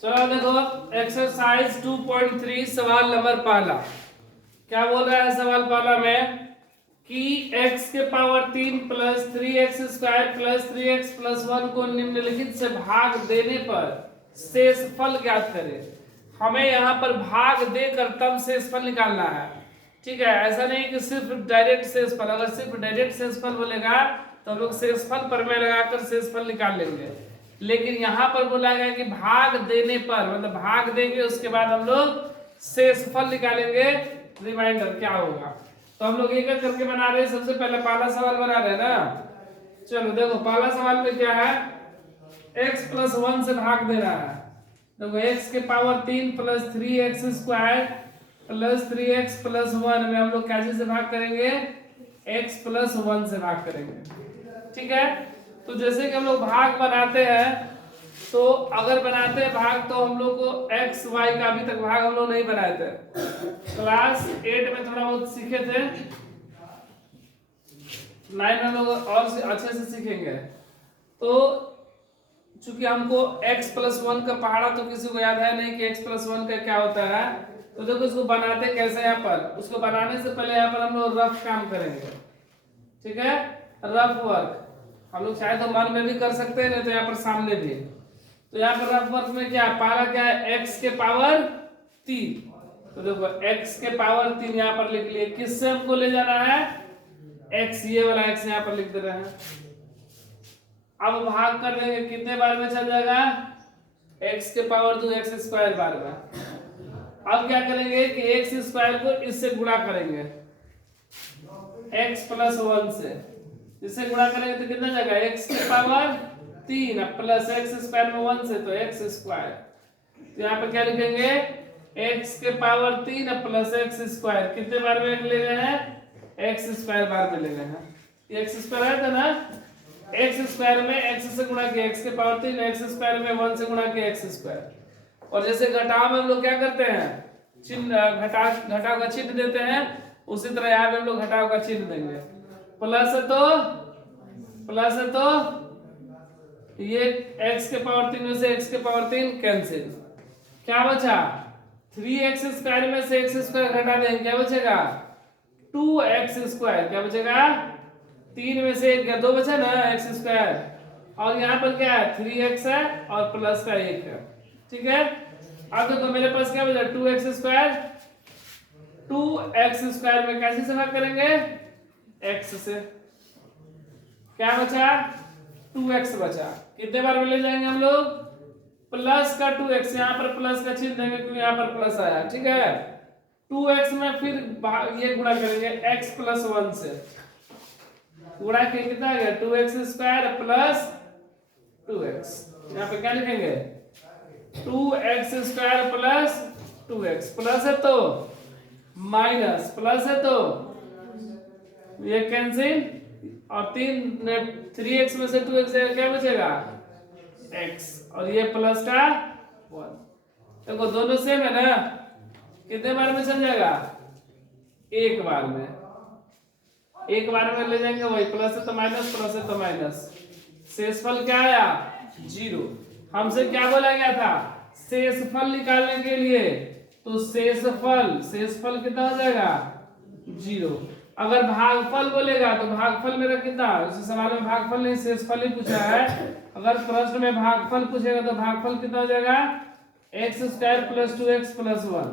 चलो देखो एक्सरसाइज 2.3 सवाल नंबर पहला। क्या बोल रहा है सवाल पहला में कि x के power 3 plus 3x square plus 3x plus 1 को निम्नलिखित से भाग देने पर शेषफल ज्ञात करें। हमें यहाँ पर भाग देकर तब शेषफल निकालना है। ठीक है, ऐसा नहीं कि सिर्फ डायरेक्ट शेषफल। अगर सिर्फ डायरेक्ट शेषफल बोलेगा तो हम लोग शेषफल प्रमेय लगाकर शेषफल निकाल लेंगे, लेकिन यहाँ पर बोला गया कि भाग देने पर, मतलब भाग देंगे उसके बाद हम लोग शेषफल निकालेंगे। रिमाइंडर क्या होगा तो हम लोग एक एक करके बना रहे हैं। सबसे पहले पहला सवाल बना रहे हैं ना। चलो देखो पहला सवाल में क्या है, x प्लस 1 से भाग देना है। देखो x के power 3 plus 3x square plus 3x plus 1 में हम लोग कैसे से भाग करेंगे, x प्लस 1 से भाग करेंगे। ठीक है, तो जैसे कि हम लोग भाग बनाते हैं, तो अगर बनाते हैं भाग तो हम लोग को x y का अभी तक भाग हम लोग नहीं बनाए थे। क्लास 8 में थोड़ा बहुत सीखे थे, 9 में हम लोग और अच्छे से सीखेंगे। तो चूंकि हमको x प्लस 1 का पहाड़ा तो किसी को याद है नहीं कि x प्लस 1 का क्या होता है, तो देखो इसको बनाते कैसे। यहाँ पर उसको बनाने से पहले यहाँ पर हम लोग रफ काम करेंगे। ठीक है, रफ वर्क हम लोग चाहे तो मन में भी कर सकते हैं, नहीं तो यहाँ पर सामने भी। तो यहाँ पर रफ वर्क में क्या पहला क्या है, x के पावर 3। तो देखो x के पावर 3 यहाँ पर लिख लिए। किससे हमको ले जाना है, x, ये वाला x यहाँ पर लिख दे रहे हैं। अब भाग कर देंगे, कितने बार में चल जाएगा, x के पावर 2 x स्क्वायर बार में। अब क्या करेंगे कि x स्क्वायर को इससे गुणा करेंगे x प्लस 1 से। इससे गुणा करेंगे तो कितना जाएगा, x के पावर 3 प्लस x स्क्वायर में 1 से तो x स्क्वायर। तो यहाँ पे क्या लिखेंगे, x के पावर 3 प्लस x स्क्वायर कितने बार में ले गए हैं, x स्क्वायर बार में ले गए हैं। x स्क्वायर है था ना, x स्क्वायर में x से गुणा किया, x के पावर 3 x स्क्वायर में 1 से गुणा किया x स्क्वायर। और जैसे घटाव में हम लोग क्या करते हैं, चिन्ह घटाव का चिन्ह देते हैं, उसी तरह यहाँ पे हम लोग घटाव का चिन्ह देंगे। प्लस है तो ये x के पावर 3 में से x के पावर 3 कैंसिल। क्या बचा, 3x स्क्वायर में से x स्क्वायर घटा देंगे, क्या बचेगा 2x स्क्वायर। क्या बचेगा, 3 में से 1 2 बचा ना x स्क्वायर, और यहाँ पर क्या है 3x है और प्लस का 1 है। ठीक है, अब देखो मेरे पास क्या बचा 2x स्क्वायर। 2x स्क्वायर में कैसे से भाग करेंगे, x से। क्या बचा, 2x बचा। कितने बार में ले जाएंगे हम लोग, प्लस का 2x, यहाँ पर प्लस का चिन्ह देंगे क्योंकि यहाँ पर प्लस आया। ठीक है, 2x में फिर ये गुणा करेंगे x प्लस 1 से। गुणा के कितना आ गया, 2x स्क्वायर प्लस 2x। यहाँ पे क्या लिखेंगे, 2x square plus 2x। Plus है तो माइनस, प्लस है तो ये कैंसिल, और 3x में से 2x क्या बचेगा x, और ये प्लस का 1। देखो दोनों सेम है ना, कितने बार में चल जाएगा, एक बार में। एक बार में ले जाएंगे वही, प्लस है तो माइनस, प्लस है तो माइनस। शेषफल क्या आया, 0। हमसे क्या बोला गया था, शेषफल निकालने के लिए, तो शेषफल कितना हो जाएगा 0। अगर भागफल बोलेगा तो भागफल मेरा कितना, उस सवाल में भागफल नहीं शेषफल ही पूछा है। अगर प्रश्न में भागफल पूछेगा तो भागफल कितना हो जाएगा, x square plus 2x plus 1।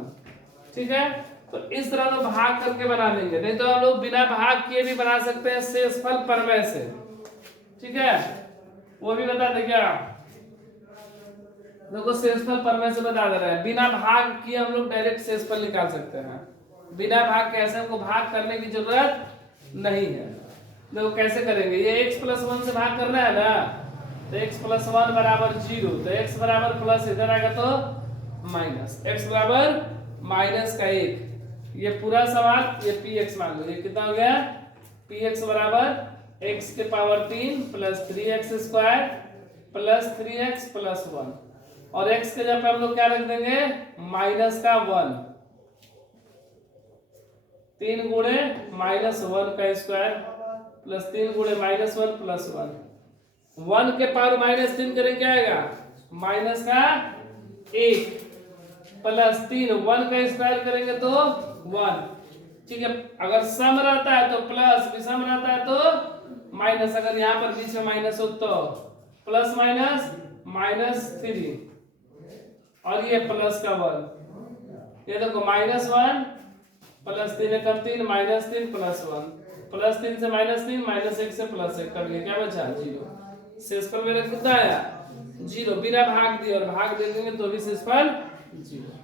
ठीक है, तो इस तरह लोग भाग करके बना देंगे, नहीं तो हम लोग बिना भाग किए भी बना सकते हैं शेषफल प्रमेय से। ठीक है, वो भी बता दे क्या, देखो शेषफल प्रमेय से बता दे रहे हैं, बिना भाग किए हम लोग डायरेक्ट शेषफल निकाल सकते हैं। बिना भाग के ऐसे हमको भाग करने की जरूरत नहीं है। देखो कैसे करेंगे, ये x प्लस 1 से भाग करना है ना, तो x प्लस 1 बराबर 0, तो x बराबर प्लस इधर आएगा तो माइनस, x बराबर माइनस का 1। ये पूरा सवाल ये px मान लो, ये कितना हो गया, px बराबर x के power 3 plus 3x square plus 3x plus 1, और x के जगह पे हम लोग क्या रख देंगे, माइनस का 1। 3 गुणे माइनस 1 का स्क्वायर प्लस 3 गुणे माइनस 1 प्लस 1। 1 के पावर माइनस 3 करें क्या आएगा, माइनस का 1 प्लस 3 1 का स्क्वायर करेंगे तो 1। ठीक है, अगर सम रहता है तो प्लस, विषम रहता है तो माइनस। अगर यहाँ पर बीच में माइनस हो तो प्लस माइनस -3 और ये प्लस का 1। ये देखो -1 प्लस 3 का 3 -3 प्लस 1 प्लस 3 से -3 -1 से +1 कर लिया, क्या बचा 0। शेषफल मेरा कितना आया 0, बिना भाग दिए और भाग दे देंगे तो भी शेषफल 0।